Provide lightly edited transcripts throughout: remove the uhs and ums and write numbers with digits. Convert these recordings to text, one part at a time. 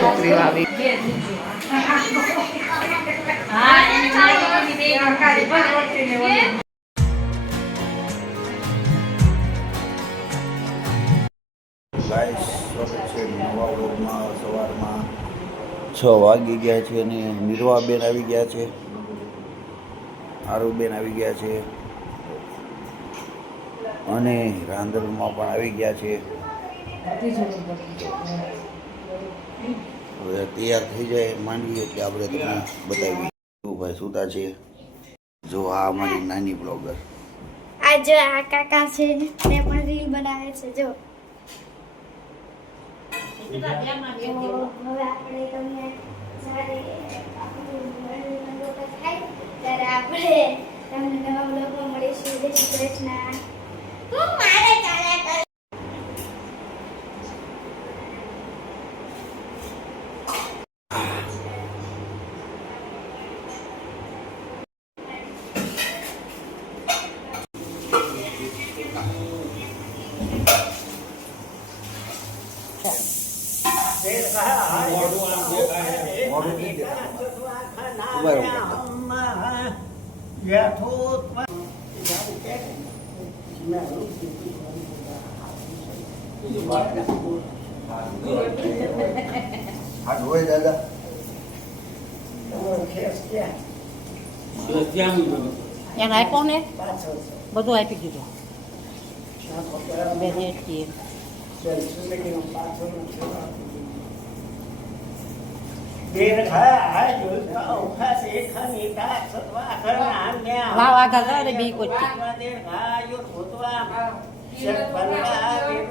છોકરીઓ આવી સવારમાં 6 વાગી ગયા છે અને નિર્વાબેન આવી ગયા છે, આરુબેન આવી ગયા છે અને રાંધણમાં પણ આવી ગયા છે. હવે તૈયાર થઈ જાય માંડીએ એટલે આપણે તમને બતાવી ભાઈ સુતા છે. જો આ અમારી નાની બ્લોગર, આ જો આ કાકા છે તે પણ રીલ બનાવે છે. જો હવે આપણે તમને ત્યારે આપણે તમને નવા બ્લોગમાં મળીશું. જય શ્રી કૃષ્ણ. હું મારે ચાલે કર દાદા એને આપ્યો ને બધું આપી દીધું. બી કોઈ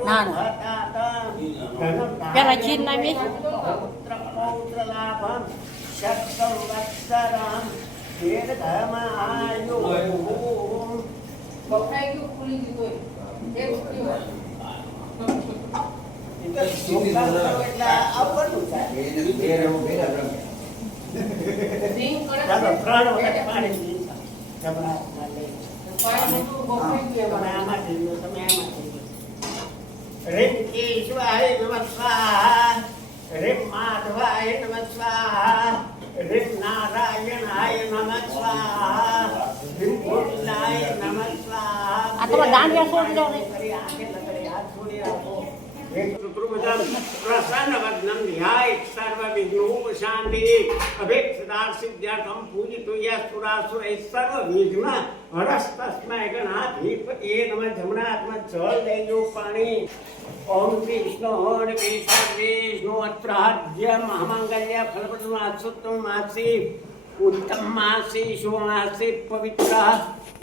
ના પેલા ચીજ નામી રેમ કેશવાય નમઃ સ્વાહા, રેમ માધવાય નમઃ સ્વાહા, રેમ નારાયણાય નમઃ સ્વાહા, રેમ ગોવિંદાય નમઃ સ્વાહા. આ તો દાંડિયા છોડી દો ને. प्रसन्नवदनं ध्यायेत् सर्वविघ्नोपशान्तिः अभीप्सितार्थसिद्ध्यर्थं पूजितो यस्तुरासुरैः सर्वविघ्न हरस्तस्मै गणाधिपतये नमः. जमुनात्मज जल देजो पाणी. ओम श्री विष्णु विष्णु अत्राद्य महामंगल्य फलप्रदमात्सुत्तम मासी उत्तम मासी शुभमासी पवित्र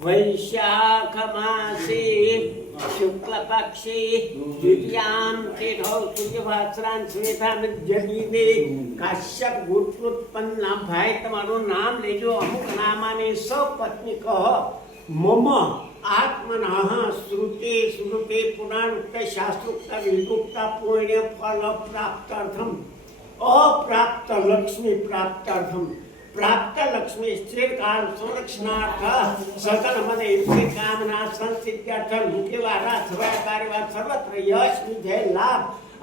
वैशाख मासी शुक्ल पक्षी द्वितीयां तिथौ सूर्यवासरां श्वेता नद्यदीने काश्यप गुरुत्पन्न भाई તમારું નામ લેજો. અમુક નામાને સપત્ની કહો. મમ आत्मनः श्रुते श्रुते पुराणोक्त शास्त्रोक्त विदुक्त पुण्य फल प्राप्त्यर्थम अप्राप्त लक्ष्मी प्राप्त्यर्थम प्राप्त लक्ष्मी स्थिर काल संरक्षणार्थ सकल मन इच्छे कामना संसिद्ध्यर्थ मुख्यवारा सर्व कार्यवा सर्वत्र यश विजय लाभ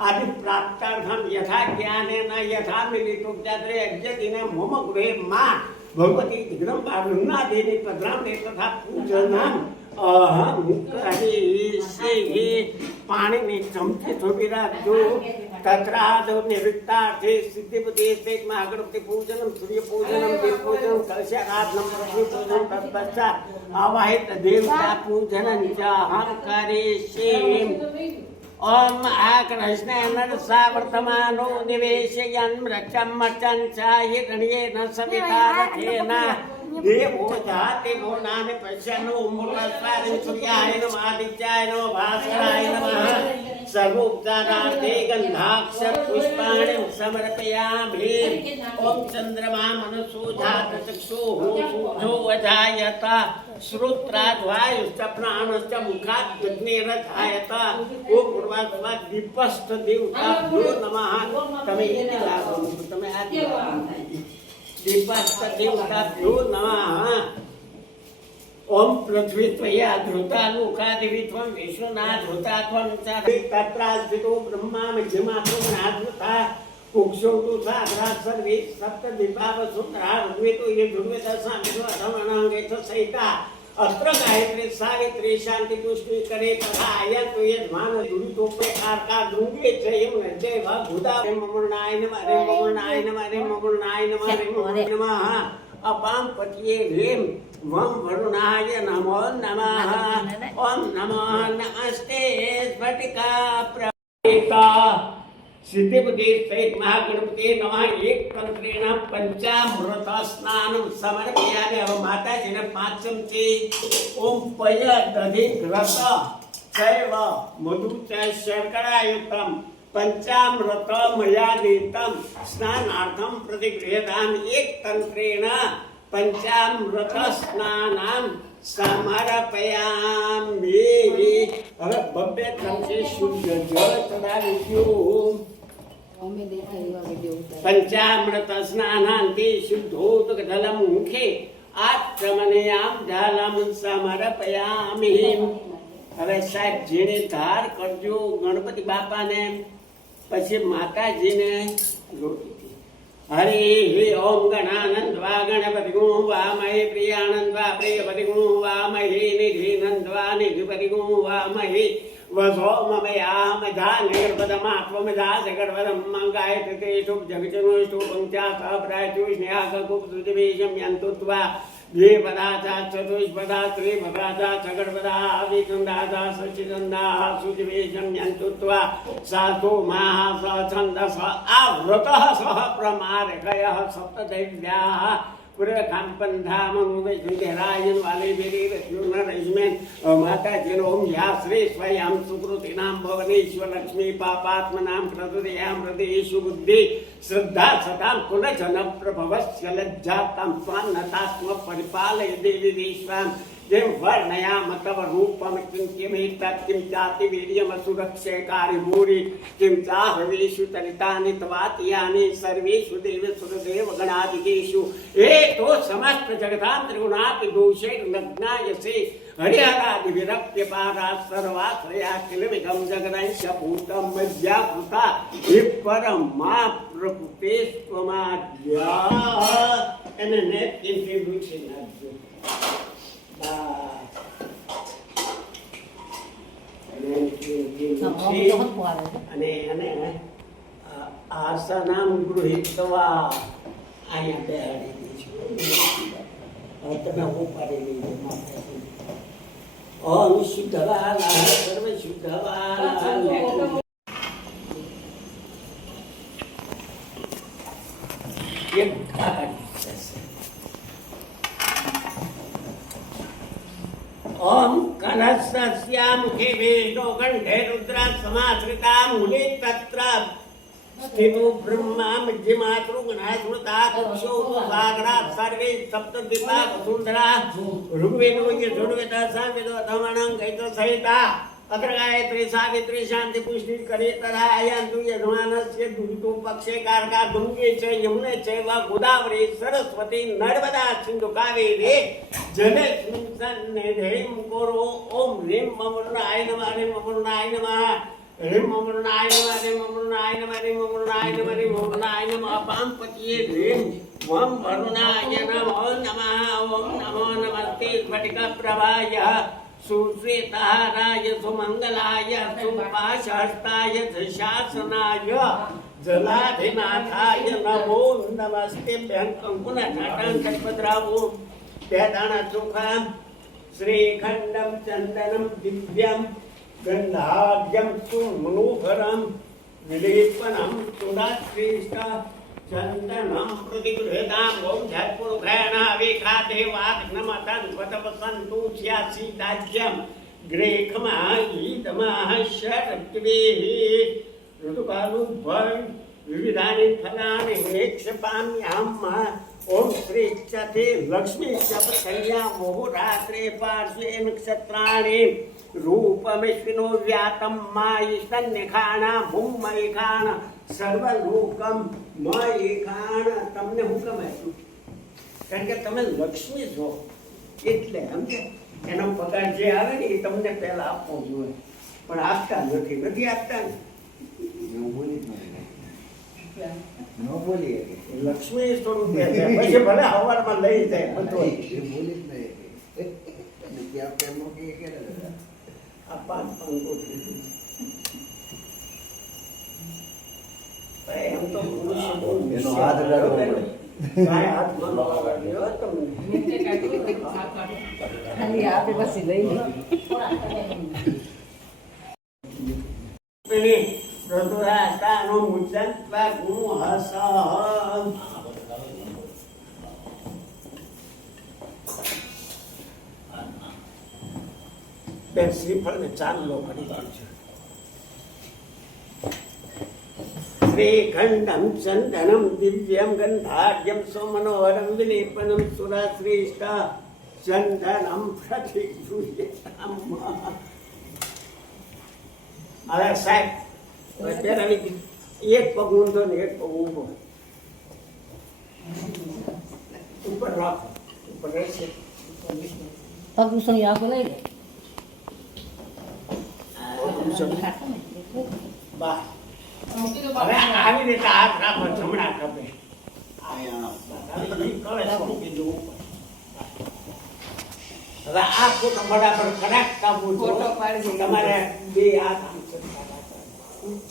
आदि प्राप्त्यर्थम यथा ज्ञानेन यथा मिलितोपचारे यज्ञदिने मम गृहे मां भगवती जगदम्बा वृन्दादेवी पधरामणे तथा पूजनम अहम करिष्ये. पाणिनि चमचे થોડી રાખજો. तत्रादौ निवृत्तार्थे सिद्धिपदेशे महागणपति पूजनम सूर्य पूजनम देव पूजनम कलशाराधनम लक्ष्मी पूजनम तत्पश्चात् आवाहित देवता पूजनं च अहं करिष्ये. ओम आकृष्णेन सा वर्तमानो निवेशयन् रक्षं मर्चं च हिरण्येन सविता रथेन देवो जाते गुणानि पश्यन्नो मूलस्वारि सूर्याय नमः आदित्याय नमः भास्कराय नमः. सर्वोपचारार्थे गन्धाक्षर पुष्पाणि समर्पयामि. ओम चंद्रमा मनसो जात चक्षुः सूर्यो अजायत श्रोत्रात् वायुश्च प्राणश्च मुखात् अग्निरजायत. ओम पूर्वास्मात् दीपस्थ देवताभ्यो नमः. તમે એ લાગો તમે આ दीपस्थ देवताभ्यो नमः. ओम पृथ्वी त्वया धृता लोकादिवी त्वं विश्वना धृता त्वं च तत्रास्थितो ब्रह्मा मध्यमात्रो नाधृता कुक्षो तु सागरा सर्वे सप्तद्वीपा वसुंधरा ऋग्वेदो ये ध्रुवेदसा विश्वधमनांगे च सहिता अत्र गायत्री सावित्री शांति पुष्टि करे तथा आयन तो ये मान दुरितो प्रकार का दुर्गे जय जय भूता ममनाय नमः रे ममनाय नमः रे ममनाय नमः रे ममनाय नमः अपाम पतिये ह्रीं वं वरुणाय नमो नमः ओम नमो नमस्ते स्फटिका प्रवेता सिद्धिबुद्धि सहित महागणपति नमः एक तंत्रेण पंचामृत स्नानं समर्पयामि अब माताजी ने 5 चमचे ओम पय दधि घृत चैव मधु च शर्करायुक्तं पंचामृत मया नीतं स्नानार्थं प्रतिगृह्यताम् एक तंत्रेण पंचामृत स्नानं समर्पयामि હવે બબ્બે ચમચી શુદ્ધ જળ ચડાવીશું पंचामृत स्नानांति शुद्धोदकजलं मुखे आचमनयाम जलं समर्पयामि હવે સાહેબ જેને ધાર કરજો ગણપતિ બાપાને પછી માતાજીને જોડી हरि ओम गणानंद वा गणपति गो वामहे प्रियानंद वा प्रियपति गो वामहे निधिनंद वा निधिपति गो वामहे वसो ममयाम धा निर्पदमात्वमधा जगद्वदं मंगायते शुभ जगजनो शुभंचा सप्रायतु स्नेहा कुप सुजवेशम यंतुत्वा ये पदाचा चतुष्पदा त्रिपदाचा जगद्वदा विचंदाचा सचिदंदा सुजवेशम यंतुत्वा सातो महा सछंदस आवृतः सह प्रमारकयः सप्तदैव्याः पुरकांपन्धामं वैकुंठरायन वाले बेरी रत्युनरश्मेन माताजी ओम या श्री स्वयं सुकृतिनां भवनेश्वर लक्ष्मी पापात्मनां प्रदुदयां हृदयेषु बुद्धि श्रद्धा सतां कुलजन प्रभवस्य लज्जातां स्वान्नतास्म परिपालय देवी विश्वां जें वर्णयाम तव रूपम किं किमेतत् किं चाति वीर्यमसुरक्षयकारि भूरि किं चाहवेषु तरितानि तवातियानि सर्वेषु देवसुरदेव गणादिकेषु एतो समस्त जगतां त्रिगुणापि दोषैर्नग्नायसे हरिहरादिविरप्यपारा सर्वाश्रया किलमिदं जगदंश भूतं मज्जाभूता हि परं मा प्रकृते स्वमाद्या અને નેપકિન થી લૂછી નાખજો અને આસનામ ગૃહીત્વા અહીંયા બેહાડી દઈશું હવે તમે ઉપાડી લઈ ઓમ શુદ્ધવાલા સર્વ શુદ્ધવાલા એક ओम कलशस्या मुखे विष्णु कंठे रुद्रा समाश्रिता मुनि तत्र स्थितो ब्रह्मा मध्यमातृ गणास्मृता कुक्षो सागरा सर्वे सप्तद्वीपा वसुंधरा ऋग्वेदो यजुर्वेद सामवेदो धमनं गैतो सहिता अत्र गायत्री सावित्री शांति पुष्टि करे तथा आयन्तु यजमानस्य दुरितो पक्षे कारका गंगे च यमुने च वा गोदावरी सरस्वती नर्मदा सिंधु कावेरी जलेस्मिन् सन्निधिं कुरु ओम ह्रीं ममनाय नमः ह्रीं ममनाय नमः ह्रीं ममनाय नमः ह्रीं ममनाय नमः ह्रीं ममनाय नमः ह्रीं ममनाय नमः पां पतिये ह्रीं वं वरुणाय नमो नमः ओम नमो नमस्ते स्फटिका प्रभाय सुश्वेताराय सुमंगलाय सुपाशहस्ताय धशासनाय जलाधिनाथाय नमो नमस्ते पुनः कल्पद्रावो वेदाना सुखं श्रीखंडं चंदनं दिव्यं गंधाढ्यं सुमनोहरं विलेपनं सुधाश्रेष्ठ चंदनं प्रतिगृह्यताम् ओम झत्पुरुषेणाविखाते वाग्नमतं स्वतपसन्तु स्यासि दाज्यं ग्रेखमायीतमः शरद्भिः ऋतुकालोद्भवं विविधानि फलानि निक्षेपाम्यहम् ओम श्री चते लक्ष्मी कन्या मुहुरात्रे पार्श्वे नक्षत्राणि रूपमिश्विनो व्यातं मायिस्तन्यखाणा भूमयिखाण सर्वलोकं मयिखाण તમને હું કમાય કારણ કે તમે લક્ષ્મી છો એટલે સમજે એનો પગાર જે આવે ને એ તમને પહેલા આપવો જોઈએ પણ આપતા નથી આપતા ને લક્ષ્મી સ્વરૂપ પછી ભલે હવારમાં લઈ જાય બધું આ પાંચ અંગોઠી એમ તો મનુષ્ય બહુ એનો હાથ અડાડવો પડે. કાંઈ હાથ ન લગાડ્યો તમને ખાલી આપે પછી લઈ લે પેલી પ્રતુરાતાનો મુચંત્વા ગુણહસ બે શ્રીફળ ને ચાંદલો કરી દીધો છે શ્રીખંડમ ચંદનમ દિવ્યમ ગંધાઢ્યમ સોમનોહરમ વિલેપનમ સુરાશ્રેષ્ઠ ચંદનમ પ્રતિક્ષુયતામ. હવે સાહેબ પહેરાવી દીધું. એક પગ ઊંધો ને એક પગ ઊભો ઉપર રાખો ઉપર રહેશે પગનું સંગ આખું લઈ લે બા હવે આવી રીતે હાથ રાખો જમણા ખભે હવે આ ફોટો બરાબર કડાક કાપવું તમારે બે હાથ આમ સરખા રાખવા.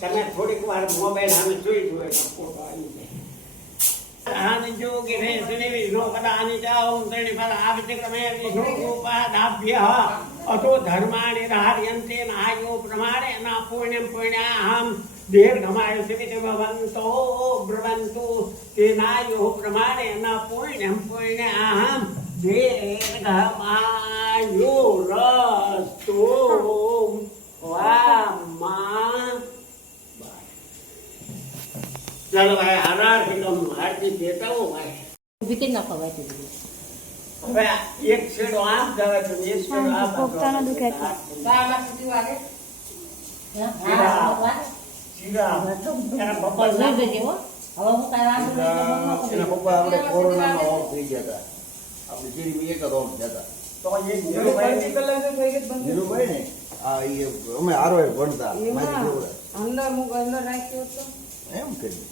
તમે થોડીક વાર મોબાઈલ સામે જોઈ જોઈએ તો ફોટો આવી જાય. આની જોગી રે સને વિષ્ણુ કદાની જાઓ સણી ફળ આવતે ક્રમે વિષ્ણુ ઉપાદાભ્ય અતો ધર્માણિ રાહ્યંતે નાયો પ્રમાણે ના પુણ્યમ પુણ્યાહમ દીર્ઘમાય સિમિત ભવંતો બ્રવંતુ તે નાયો પ્રમાણે ના પુણ્યમ પુણ્યાહમ દીર્ઘમાયો રસ્તો વામા. ચાલો ભાઈ હારાર એકદમ આરતી દેતા હો ભાઈ. વિકેટ ના ખવાય તે હવે એક છેડો આમ જવા તો એક છેડો આમ પોતાનો દુખે છે. ચીરા એના પપ્પા લઈ જજે હો હવે હું કાંઈ વાંધો નહીં એના પપ્પા આપણે કોરોનામાં ઓફ થઈ ગયા હતા. આપણે જેરી એક જ ઓફ થયા હતા. તો એ ધીરુભાઈ ધીરુભાઈ ને આ ઈ અમે હારો ભણતા મારી જોડે. એમ કરી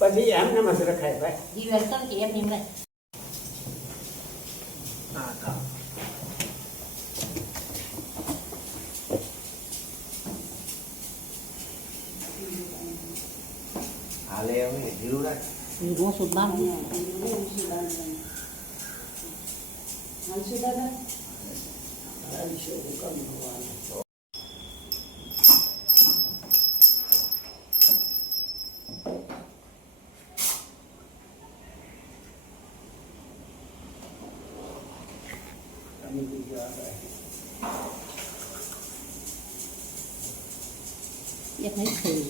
પછી એમને મત રખાય ભાઈ. જીવન કર કે એમ નિમરે હા હા હાલે અમે ધીરુ રાખ. હું સુધ નામ એક નહીં થઈ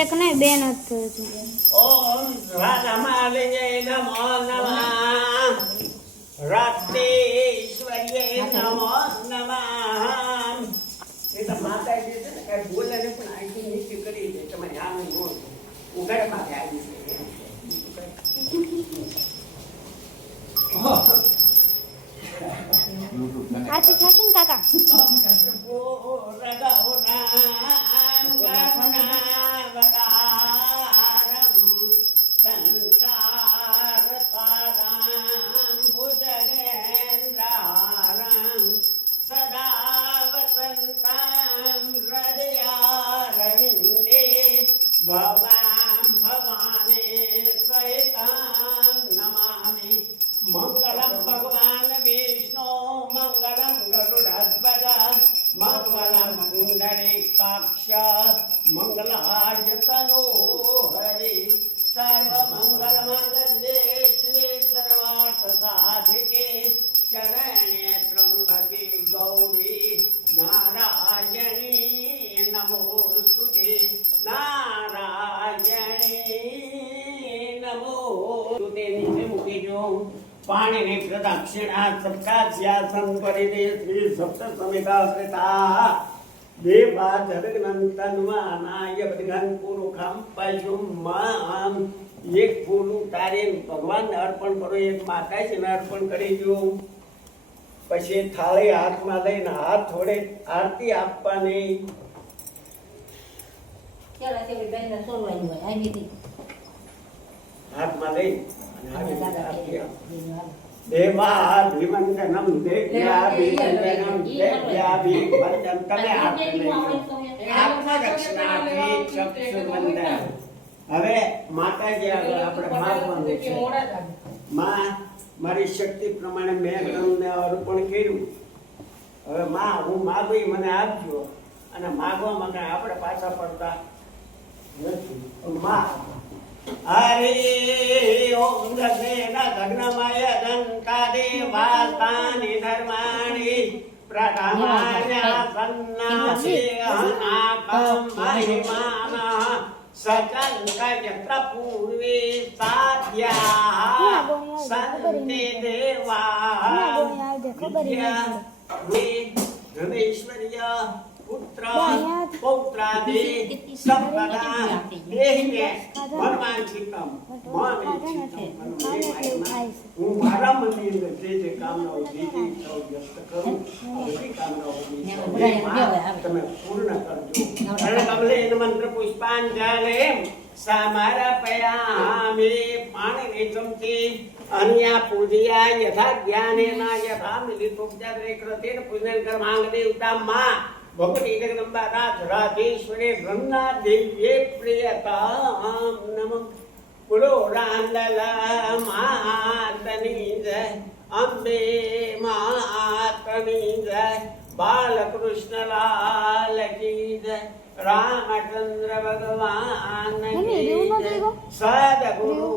એક નહીં બે નથી થયું. ઓમ રાધમાલય નમો નમઃ રાત્રેશ્વર્ય નમો નમઃ. એ તો માતાજી છે ને કઈ બોલે ને પણ આખી નીચે કરી દે. તમે આમ ઉઘાડ માથે આવી છે. આથી થશે ને કાકા? ભવામ ભવાને સહિતામ નમામિ. મંગલમ ભગવાન વિષ્ણુ મંગલમ ગરુડધ્વજ મંગલમ પુંડરીકાક્ષ મંગલાય તનો હરિ. સર્વમંગલ માંગલ્યે શિવે સર્વાર્થ સાધિકે શરણ્યે ત્રંબકે ગૌરી નારાયણી નમોસ્તુતે. નારાયણી નમોસ્તુતે. નીચે મૂકી જો. પાણીની પ્રદક્ષિણા સપ્તાધ્યાસન કરી દે. શ્રી સપ્ત સમિતા કૃતા દેવા જગનંતનવાનાય બદગન પુરુષમ પશુમામ એક ફૂલ ઉતારે ભગવાનને અર્પણ કરો, એક માતાજીને અર્પણ કરી દો. પછી થાળી હાથમાં લઈને હાથ થોડે આરતી આપવાની. હાથમાં લઈ અને આરતી આપવાની. દેવાભિવંદનમ દેવ્યાભિવંદનમ દેવ્યાભિવંદનમ. તમે આપી દક્ષિણાથી ચક્ષુર્વંદન. હવે માતાજી આગળ આપણે માગવાનું છે. માં, મારી શક્તિ પ્રમાણે મેં તમને અર્પણ કર્યું. હવે માં, હું માગું મને આપજો. અને માગવા માટે આપણે પાછા પડતા નથી. માં હરે ઓમ દશેન ધગ્નમય દંતાદે વાસ્તાનિ ધર્માણિ પ્રથમાયા સન્નાસે અનાકમ મહિમાના સચંકયત્ર પૂર્વે સાધ્યા સંતે દેવા વિદ્યા રમેશ્વર્ય પુત્ર પૌત્રાદિ સંપદા દેહિને મનવાંછિતમ હું મારા મંદિરમાં જે કામનાઓ દીધી વ્યસ્ત કરું, બધી કામનાઓ તમે પૂર્ણ કરજો. કમલેન મંત્ર પુષ્પાંજલિ સમર્પયામિ. પાણીની ચમચી અન્યા પૂજ્યા યથા જ્ઞાનેન યથા મિલિતોપચારે કૃતેન પૂજન કર્માંગ દેવતા માં ભગવતી જગદંબા રાજ રાજેશ્વરી બ્રહ્મા દેવ્યે પ્રિયતામ નમઃ. બોલો રાંદલા માતની જય, અંબે માતની જય, બાલકૃષ્ણ લાલ કી જય, રામચંદ્ર ભગવાન કી જય, સદગુરુ.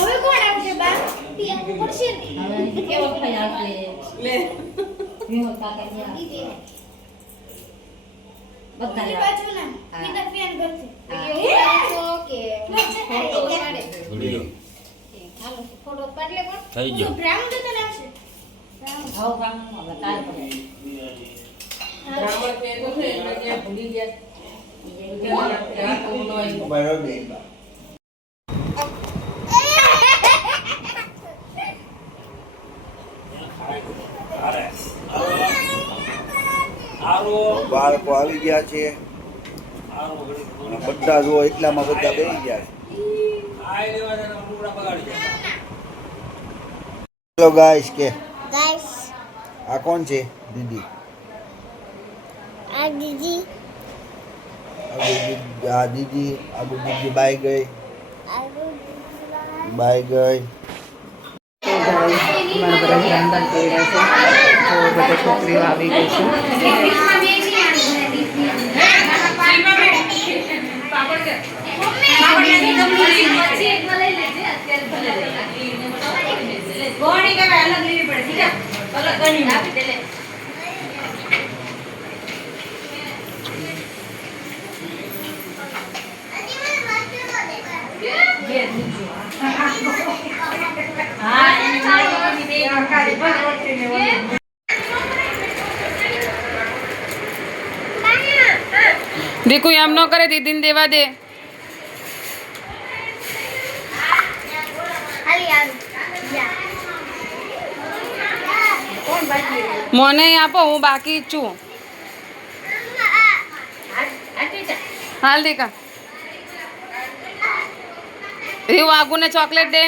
હવે કોણ આવશે બા? પિયા પડશે ને. કેવો ખાય આપે લે વિમો કાકા ની બધા ઓલી બાજુ ના પિતા પેન કરશે. ઓકે હાલો ફોટો પાડલે કોણ થઈ ગયો. બ્રાહ્મણ તો આવશે. ભાવ કામ હવે કાલ પડે બ્રાહ્મણ કે તો છે એટલે ત્યાં ભૂલી ગયા. બાળકો આવી ગયા છે. બધા જો એટલામાં બધા બેસી ગયા છે. હેલો ગાઈસ કે ગાઈસ આ કોણ છે? દીદી. આ દીદી આ દીદી. આ દીદી બાય ગઈ. બાય ગઈ. મારા બધા રાંધણ કર્યા છે તો બધા છોકરીઓ આવી ગઈ છે. દીકુ એમ ન કરે, દીદીને દેવા દે. મને આપો, હું બાકી જ છું. હાલ દીકા રીવ આગુને ચોકલેટ દે.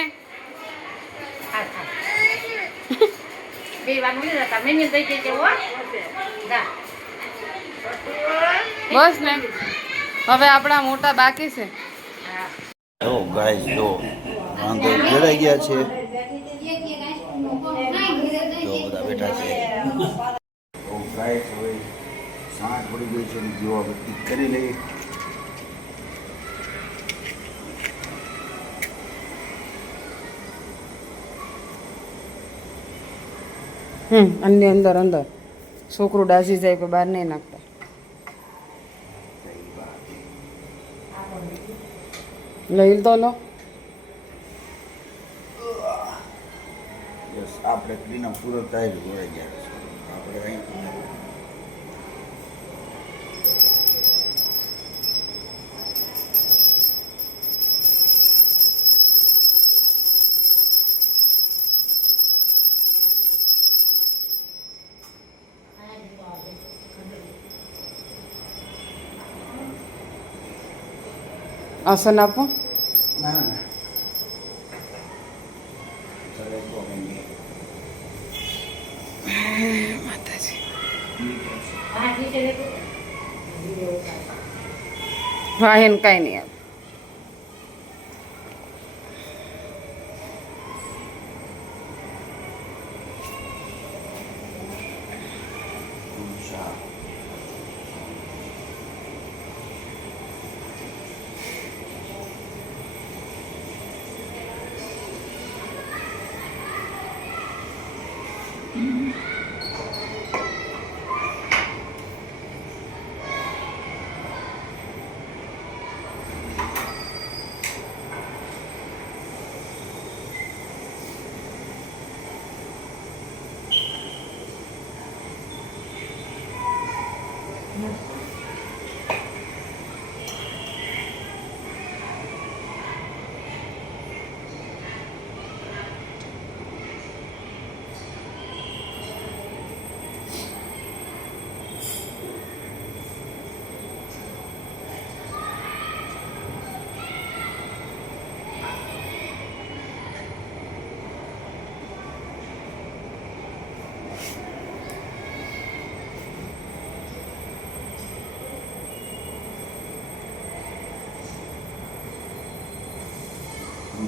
બસ ને, હવે આપણા મોટા બાકી છે. જો ગાઈસ જો વાંધો જોડાઈ ગયા છે. જો બધા બેઠા છે. તો ગાઈસ હવે સાંજ પડી ગઈ છે. જો હવે ટીક કરી લઈએ. અંદર અંદર છોકરું ડાસી જાય કોઈ બહાર નહીં નાખતા. લઈ તો લો. આપણે ક્લીનઅપ પૂરો થાય જોડાઈ ગયા છે. આપણે અહીં આસન આપો. ના ના ચલે તો કહેંગે માતાજી હા ઠીક છે દેખો વાહેન કાંઈ નહીં આવે. ઉષા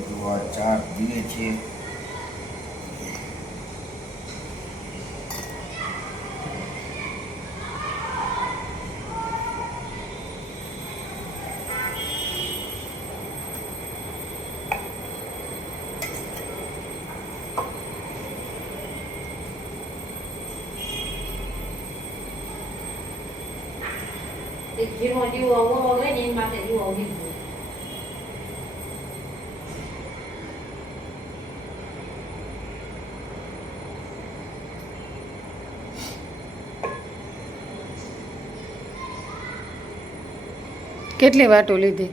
તો આ 4 દિયે છે. જીવો જીવો ઓવો હોય ને એ માટે જીવો મીઠું કેટલી વાટો લીધી?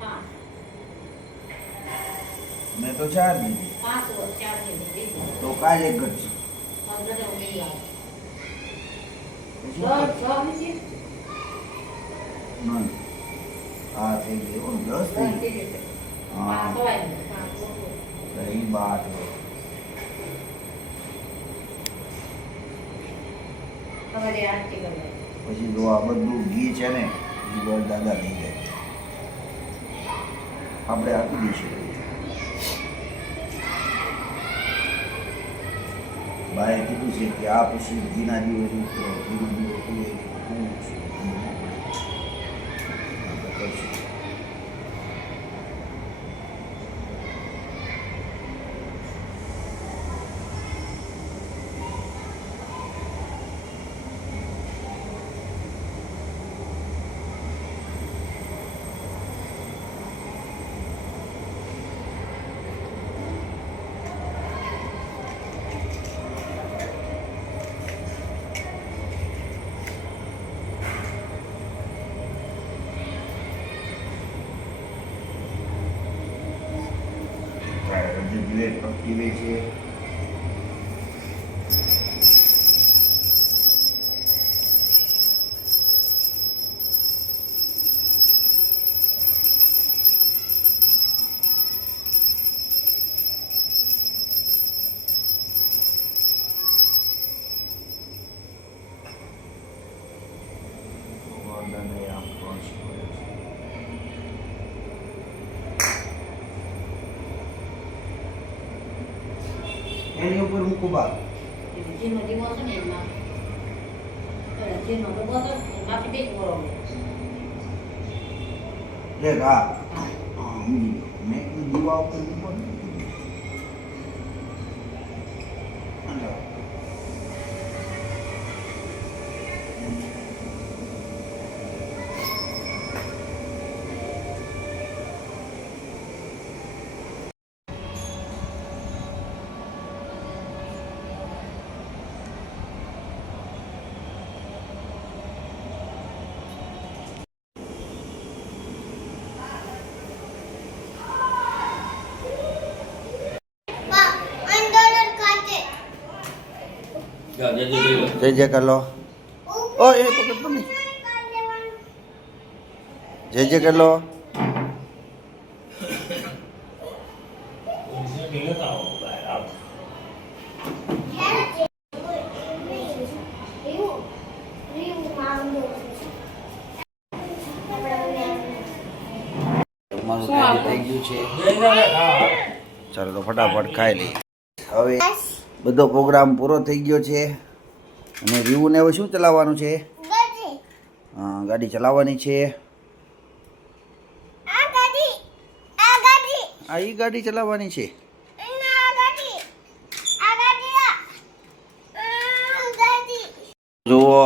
હા મેં તો 4 દીધી 5 વર્ષ 4 દીધી તો કાલ એક ઘટશે. 15 ઉમેરી આવે પછી નહીં આ થઈ ગયો 10 થઈ ગયો. હા દહીં બાટ પછી જો આ બધું ઘી છે ને એ બર દાદા લઈ જાય આપણે આપી દઈશું. બાએ કીધું છે કે આ પછી ઘીના દીવો ઘીનો દીવો કરીએ જે પ્રક્રિયા છે. એની ઉપર મૂકો બા. જીનો દીવો છે ને એમાં જીનો દીવો છે એમાંથી બે બરોબર લે હા સમજી ગયો. મેં કીધું દીવા ઉપર મૂકો ને. જય જય કર લો. ઓ એ પકડતો નહીં. જય જય કર લો. મારું રેડી થઈ ગયું છે. ચાલો તો ફટાફટ ખાઈ લઈએ. હવે બધો પ્રોગ્રામ પૂરો થઈ ગયો છે અને રીવુને હવે શું ચલાવવાનું છે? હા, ગાડી ચલાવવાની છે. આ ઈ ગાડી ચલાવવાની છે. જુઓ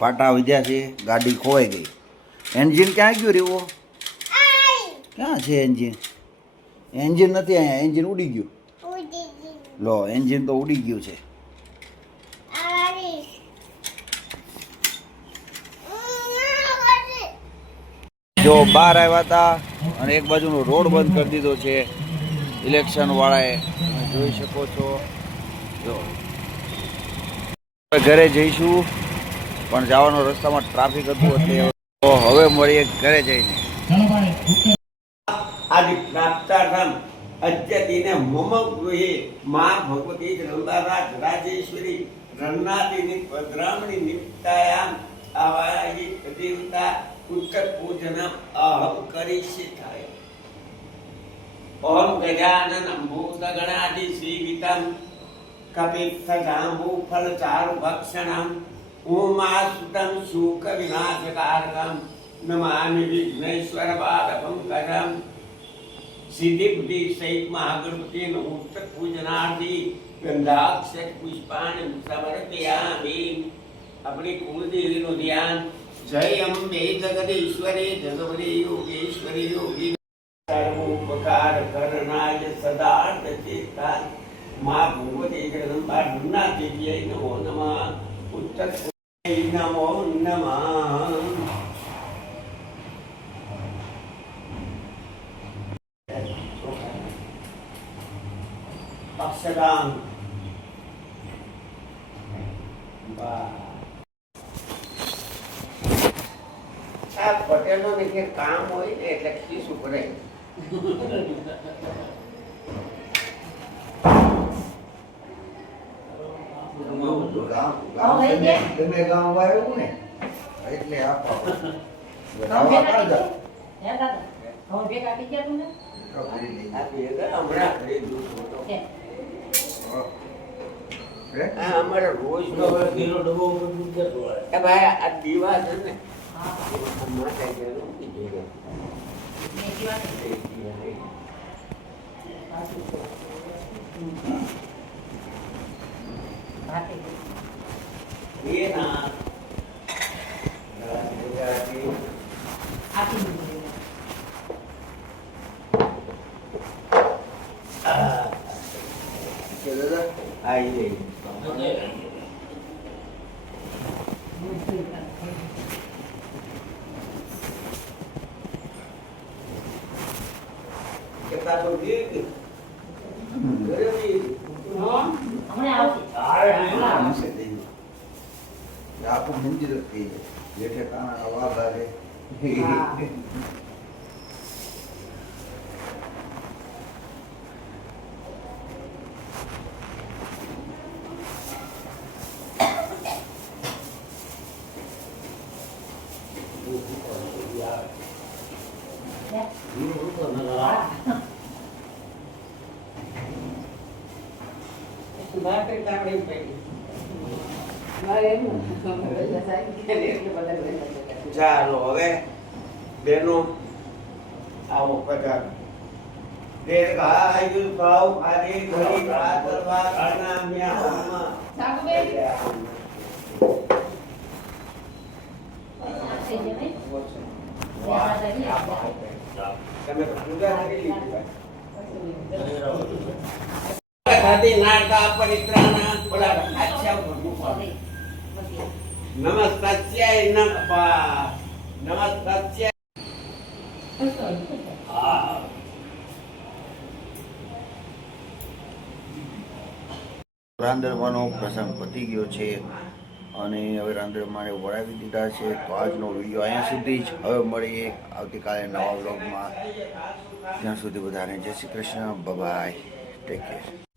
પાટા વિધ્યા છે, ગાડી ખોવાઈ ગઈ. એન્જિન ક્યાં ગયું રીવો? ક્યાં છે એન્જિન? એન્જિન નથી અહીંયા, એન્જિન ઉડી ગયું. લો, એન્જિન તો ઉડી ગયું છે. જો બહાર આવ્યા હતા અને એક બાજુનો રોડ બંધ કરી દીધો છે ઇલેક્શન વાળાએ, તમે જોઈ શકો છો. જો ઘરે જઈશું પણ જવાનો રસ્તામાં ટ્રાફિક હતું એટલે તો હવે મળીએ ઘરે જઈને. આદિ પ્રાપ્તાર્થમ અદ્યતિને મમ ગૃહે મા ભગવતી જગદંબા રાજેશ્વરી રન્નાદિની ભદ્રામણી નિમિત્તાયામ આવાયી દેવતા ઉત્તર પૂજનમ અહમ કરીશિતાય. ઓમ ગજાનન ભૂતગણાદિ શ્રીવિતમ કપિત્થજાંબુ ફલચારુ ભક્ષણમ ઉમાસુતમ શોક વિનાશકારકમ નમામિ વિઘ્નેશ્વર પાદપંકજમ. સિદ્ધિ બુદ્ધિ સહિત મહાગણપતિનું ઉત્તર પૂજનાર્થી ગંધાક્ષર પુષ્પાણિ સમર્પયામિ. આપણી કુળદેવીનું ધ્યાન. જય અંબે જગદીશ્વરી જગવરી યોગેશ્વરી યોગી સર્વોપકાર કરનાય સદાર્થ ચેતા મા ભગવતી જગદંબા નમના દેવ્યై નમો નમઃ. ઉત્તર નમો નમઃ. અક્ષરામ આ પટેલો ને કે કામ હોય ને એટલે ખીસ ઉપડે. તમે ગામ વાળું ને એટલે આપવા અમારે રોજ ભાઈ આ દીવા છે ને આપણું મંદિર જ થઈ જાય જેઠે કાના વાઘા છે. ચાલો હવે બેનો આવો પધાર. દીર્ઘાયુ ભાવ આદિ ઘડી આદરવા અનામ્યા તમે પૂજા કરી લીધી ભાઈ નારદા પરિત્રાણા બોલા આચ્છા ભગવાન નમસ્તસ્ય નમસ્તસ્ય. રાંદરવાનો પ્રસંગ પતી ગયો છે અને હવે રાંદરમાને વળાવી દીધા છે. તો આજનો વિડીયો અહીંયા સુધી જ. હવે મળીએ આવતીકાલે નવા વ્લોગમાં. ત્યાં સુધી બધાને જય Shri Krishna. Bye, take care.